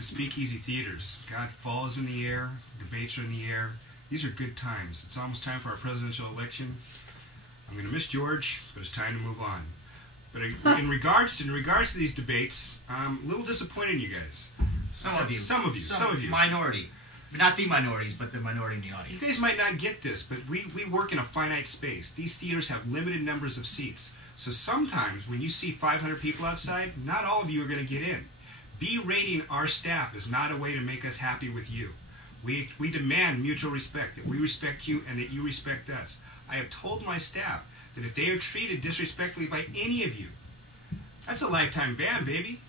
to Speakeasy Theaters. God, fall is in the air. Debates are in the air. These are good times. It's almost time for our presidential election. I'm going to miss George, but it's time to move on. But in regards to these debates, I'm a little disappointed in you guys. Some of you. Minority. Not the minorities, but the minority in the audience. You guys might not get this, but we work in a finite space. These theaters have limited numbers of seats. So sometimes when you see 500 people outside, not all of you are going to get in. Berating our staff is not a way to make us happy with you. We demand mutual respect, that we respect you and that you respect us. I have told my staff that if they are treated disrespectfully by any of you, that's a lifetime ban, baby.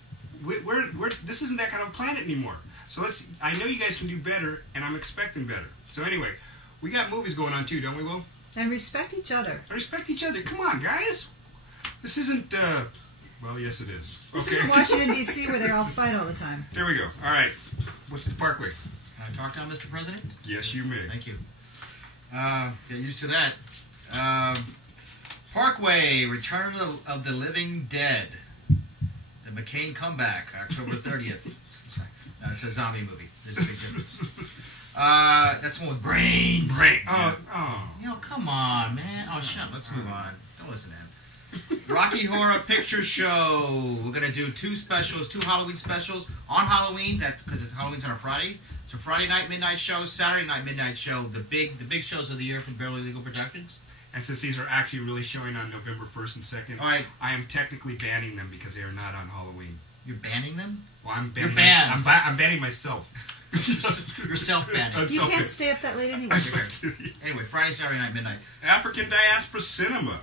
This isn't that kind of planet anymore. So I know you guys can do better, and I'm expecting better. So anyway, we got movies going on too, don't we, Will? And respect each other. And respect each other. Come on, guys. This isn't, well, yes it is. Okay. This isn't Washington, D.C. where they all fight all the time. There we go. All right. What's the Parkway? Can I talk now, Mr. President? Yes, you may. Thank you. Get used to that. Parkway, Return of the Living Dead. The McCain Comeback, October 30th. No, it's a zombie movie. There's a big difference. That's one with brains. Oh. You know, come on, man. Oh, shut up. Let's move on. Don't listen to him. Rocky Horror Picture Show. We're going to do two Halloween specials on Halloween. That's because Halloween's on a Friday. So Friday night midnight show, Saturday night midnight show. The big shows of the year from Barely Legal Productions. And since these are actually really showing on November 1st and 2nd, all right, I am technically banning them because they are not on Halloween. You're banning them? Well, I'm banning. You're banned. I'm banning myself. You're self-banning. You can't stay up that late anyway. Anyway, Friday, Saturday night, midnight. African Diaspora Cinema.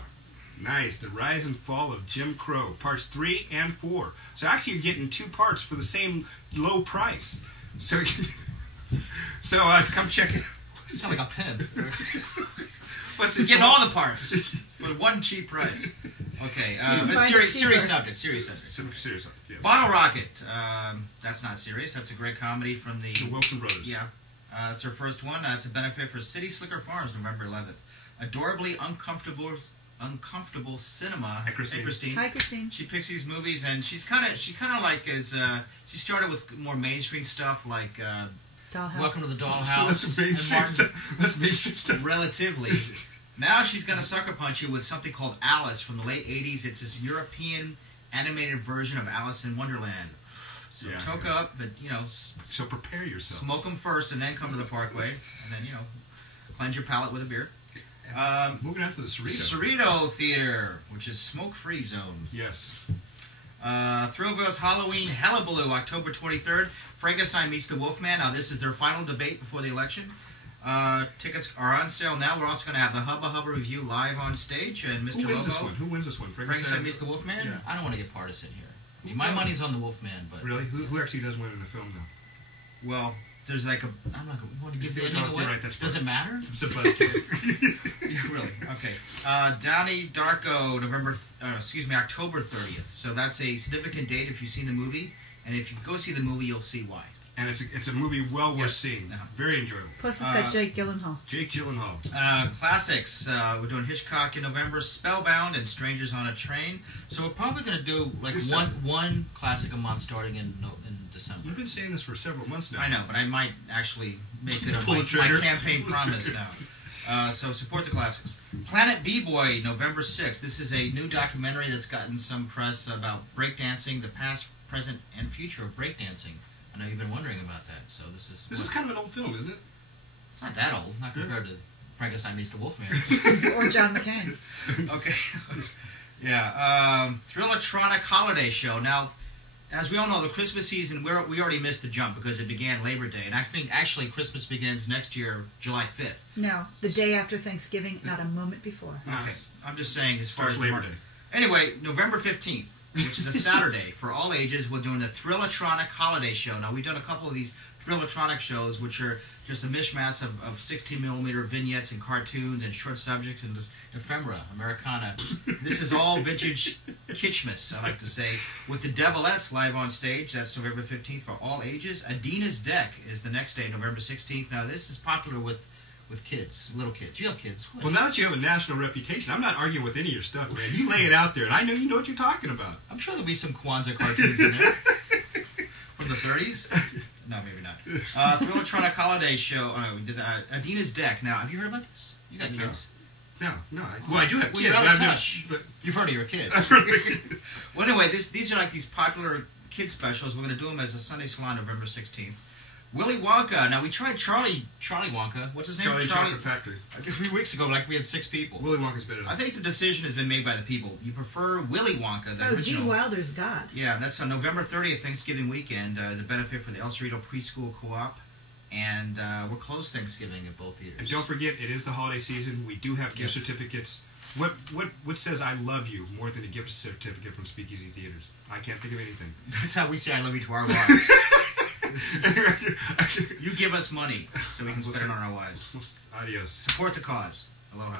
Nice. The Rise and Fall of Jim Crow. Parts 3 and 4. So actually you're getting 2 parts for the same low price. So come check it out. Sounds like a pen. You're getting all the parts for one cheap price. Okay, but serious subject. Serious subject, yes. Bottle Rocket. That's not serious. That's a great comedy from the Wilson Brothers. Yeah. That's her first one. It's a benefit for City Slicker Farms, November 11th. Adorably uncomfortable cinema. Hi, Christine. Hi, Christine. She picks these movies, and she kind of like she started with more mainstream stuff like Dollhouse. Welcome to the Dollhouse. That's mainstream stuff. Relatively. Now she's going to sucker punch you with something called Alice from the late 80s. It's this European animated version of Alice in Wonderland. So toke up, but, you know... So prepare yourself. Smoke them first and then come to the Parkway. And then, you know, cleanse your palate with a beer. Moving on to the Cerrito. Cerrito Theater, which is smoke-free zone. Yes. Thrillville's Halloween Hullabaloo, October 23rd. Frankenstein meets the Wolfman. Now, this is their final debate before the election. Tickets are on sale now. We're also going to have the Hubba Hubba review live on stage. And Mr. Who wins this one? Who wins this one? Frankenstein meets the Wolfman? Yeah. I don't want to get partisan here. I mean, my money's on the Wolfman, but... Really? Who actually does win in the film, though? Well, there's like a... I'm not going to want to give the ending away. Right, does it matter? It's a buzzkill. Yeah, really? Okay. Donnie Darko, October 30th. So that's a significant date if you've seen the movie. And if you go see the movie, you'll see why. And it's a movie well worth seeing. Very enjoyable. Plus it's got Jake Gyllenhaal. Jake Gyllenhaal. Classics. We're doing Hitchcock in November, Spellbound, and Strangers on a Train. So we're probably going to do like one classic a month starting in December. You've been saying this for several months now. I know, but I might actually make it my campaign promise now. So support the classics. Planet B-Boy, November 6th. This is a new documentary that's gotten some press about breakdancing, the past, present, and future of breakdancing. I know you've been wondering about that, so this is kind of an old film, isn't it? It's not that old, not compared to Frankenstein meets the Wolfman. Or John McCain. Okay. Yeah. Thrillatronic Holiday Show. Now, as we all know, the Christmas season, we already missed the jump because it began Labor Day. And I think actually Christmas begins next year, July 5th. No, the day after Thanksgiving, not a moment before. Okay. I'm just saying as far as Labor Day. Anyway, November 15th. Which is a Saturday for all ages. We're doing a Thrillatronic Holiday Show. Now, we've done a couple of these Thrillatronic shows, which are just a mishmash of 16mm vignettes and cartoons and short subjects and just ephemera, Americana. This is all vintage kitschmas, I like to say, with the Devilettes live on stage. That's November 15th for all ages. Adina's Deck is the next day, November 16th. Now, this is popular with kids, little kids. You have kids. What? Well, now that you have a national reputation, I'm not arguing with any of your stuff, man. You lay it out there, and I know you know what you're talking about. I'm sure there'll be some Kwanzaa cartoons in there from the 30s. No, maybe not. Thrillatronic Holiday Show. We did Adina's Deck. Now, have you heard about this? You got kids. No. I do have Well, kids. you're out but of I've touch. but You've heard of your kids. Well, anyway, these are like these popular kid specials. We're going to do them as a Sunday Salon November 16th. Willy Wonka. Now, we tried Charlie Wonka. What's his name? Charlie Chocolate Factory. A few weeks ago, like we had 6 people. Willy Wonka's better. I think the decision has been made by the people. You prefer Willy Wonka, the Oh, original. Gene Wilder's God. Yeah, that's on November 30th, Thanksgiving weekend, as a benefit for the El Cerrito Preschool Co-op. And we're closed Thanksgiving at both theaters. And don't forget, it is the holiday season. We do have gift certificates. What says I love you more than a gift certificate from Speakeasy Theaters? I can't think of anything. That's how we say I love you to our wives. You give us money so we can spend it on our wives. Adios. Support the cause. Aloha.